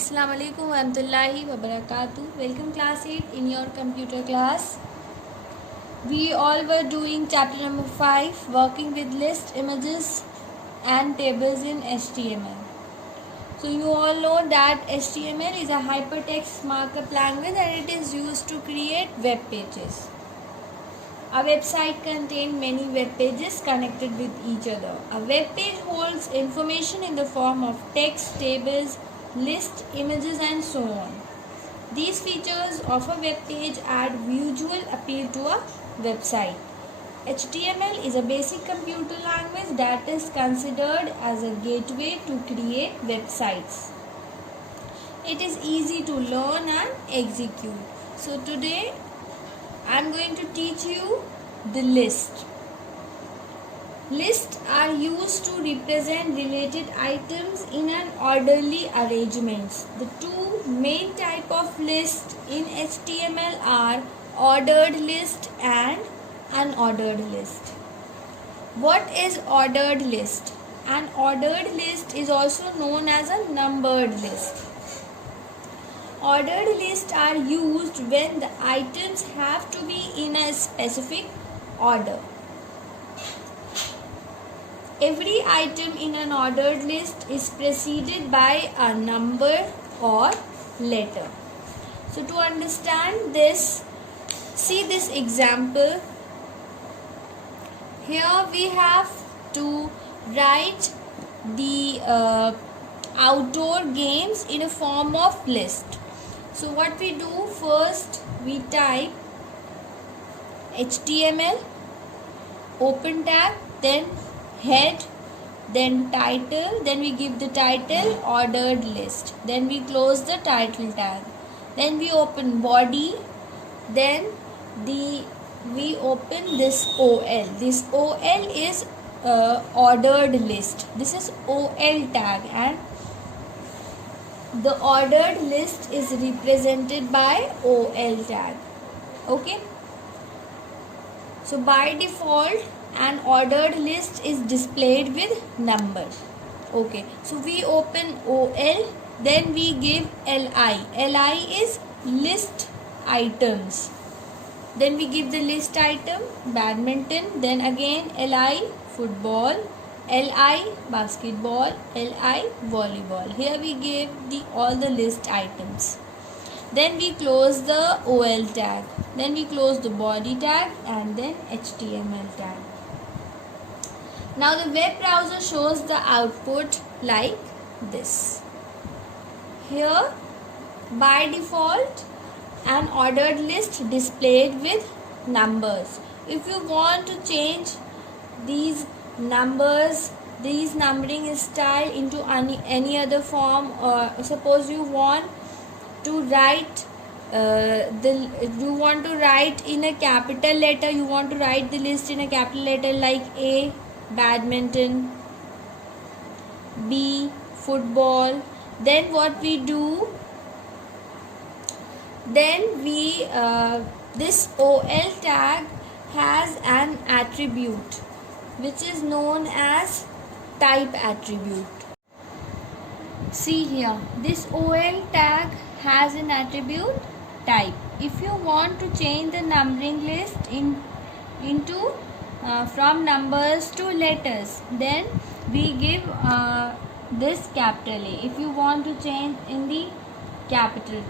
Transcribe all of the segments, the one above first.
Assalamu alaikum warahmatullahi wabarakatuh. Welcome class 8 in your computer class. We all were doing chapter number 5, working with list, images and tables in HTML. So you all know that HTML is a hypertext markup language and it is used to create web pages. A website contains many web pages connected with each other. A web page holds information in the form of text, tables, lists, images and so on. These features of a web page add visual appeal to a website. HTML is a basic computer language that is considered as a gateway to create websites. It is easy to learn and execute. So today I am going to teach you the list. Lists are used to represent related items in an orderly arrangement. The two main types of lists in HTML are ordered list and unordered list. What is ordered list? An ordered list is also known as a numbered list. Ordered lists are used when the items have to be in a specific order. Every item in an ordered list is preceded by a number or letter. So to understand this, see this example. Here we have to write the outdoor games in a form of list. So what we do, first we type HTML, open tag, then head, then title, then we give the title ordered list, then we close the title tag, then we open body, then we open this OL. This OL is ordered list. This is OL tag and the ordered list is represented by OL tag. Okay. So by default an ordered list is displayed with number. Okay. So we open OL, then we give LI. LI is list items. Then we give the list item badminton, then again LI football, LI basketball, LI volleyball. Here we give all the list items. Then we close the OL tag. Then we close the body tag and then HTML tag. Now the web browser shows the output like this. Here by default an ordered list displayed with numbers. If you want to change these numbers, these numbering style into any other form, or suppose you want to write you want to write in a capital letter, you want to write the list in a capital letter like A badminton, B football, then what we do, then we this OL tag has an attribute which is known as type attribute. See here, this OL tag has an attribute type. If you want to change the numbering list into from numbers to letters, then we give this capital A. If you want to change in the capital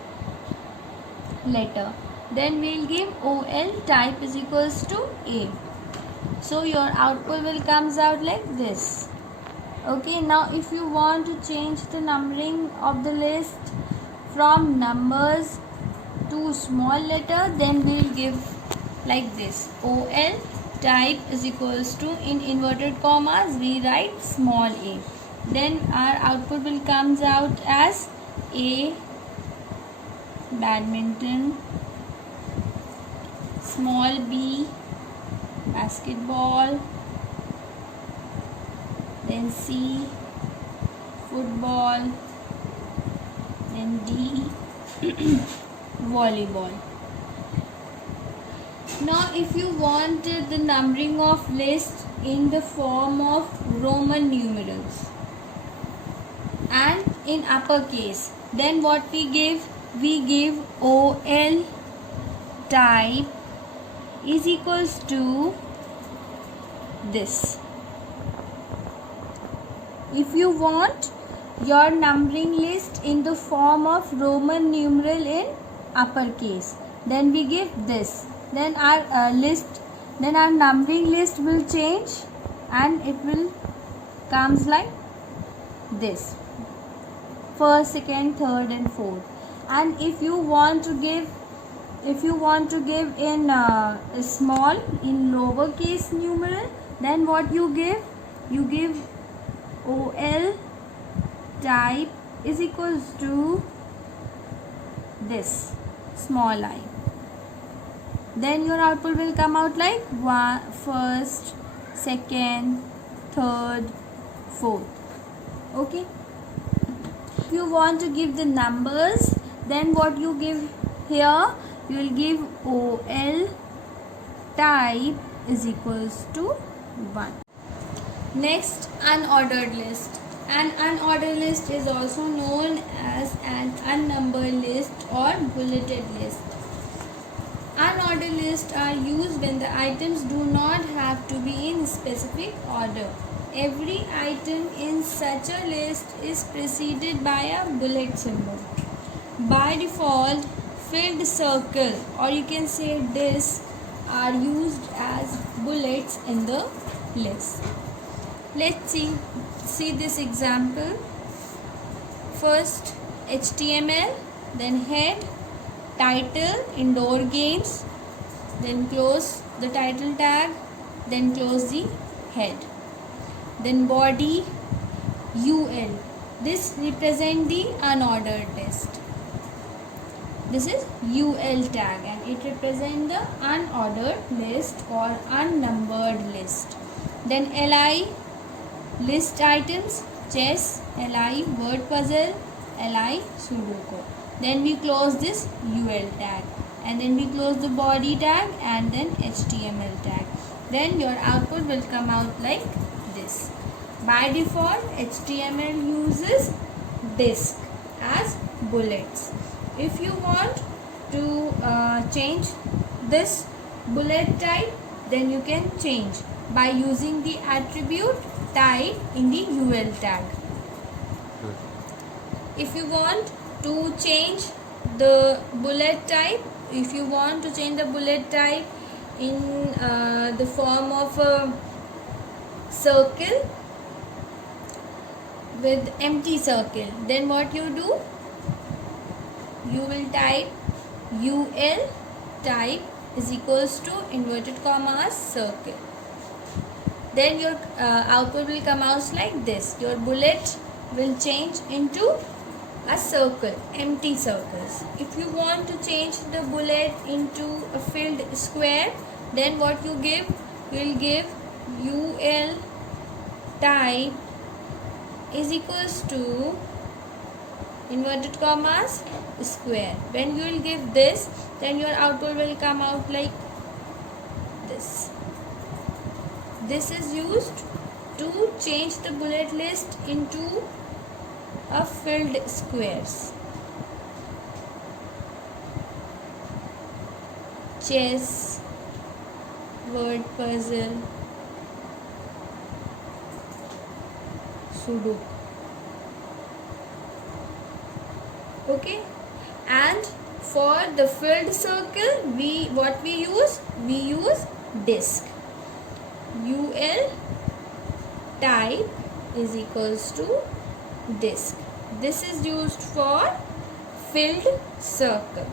letter, then we'll give OL type is equals to A. So your output will comes out like this. Okay, now if you want to change the numbering of the list from numbers to small letter, then we'll give like this. OL type is equals to, in inverted commas we write small a. Then our output will comes out as A badminton, small b basketball, then C football, then D volleyball. Now if you want the numbering of list in the form of Roman numerals and in uppercase, Then what we give? We give OL type is equals to this. If you want your numbering list in the form of Roman numeral in uppercase, then we give this. Then our our numbering list will change and it will comes like this: first, second, third, and fourth. And if you want to give in small, in lowercase numeral, then what you give? You give OL type is equals to this small I. Then your output will come out like first, second, third, fourth. Okay. If you want to give the numbers, then what you give here? You will give OL type is equals to 1. Next, unordered list. An unordered list is also known as an unnumbered list or bulleted list. Unordered lists are used when the items do not have to be in specific order. Every item in such a list is preceded by a bullet symbol. By default, filled circle, or you can say disc, are used as bullets in the list. Let's see this example. First, HTML, then head, title, indoor games, then close the title tag, then close the head. Then body, UL. This represents the unordered list. This is UL tag and it represents the unordered list or unnumbered list. Then LI, list items, chess, LI, word puzzle, LI, Sudoku. Then we close this UL tag and then we close the body tag and then HTML tag. Then your output will come out like this. By default, HTML uses disk as bullets. If you want to change this bullet type, then you can change by using the attribute type in the UL tag. If you want to change the bullet type, in the form of a circle with empty circle, then what you do? You will type UL type is equals to inverted commas circle. Then your output will come out like this. Your bullet will change into a circle, empty circles. If you want to change the bullet into a filled square, then what you give? You will give UL type is equals to inverted commas square. When you will give this, then your output will come out like this. This is used to change the bullet list into a filled squares. Chess, word puzzle, Sudoku. Okay, and for the filled circle, we use disk. UL type is equals to disk. This is used for filled circle.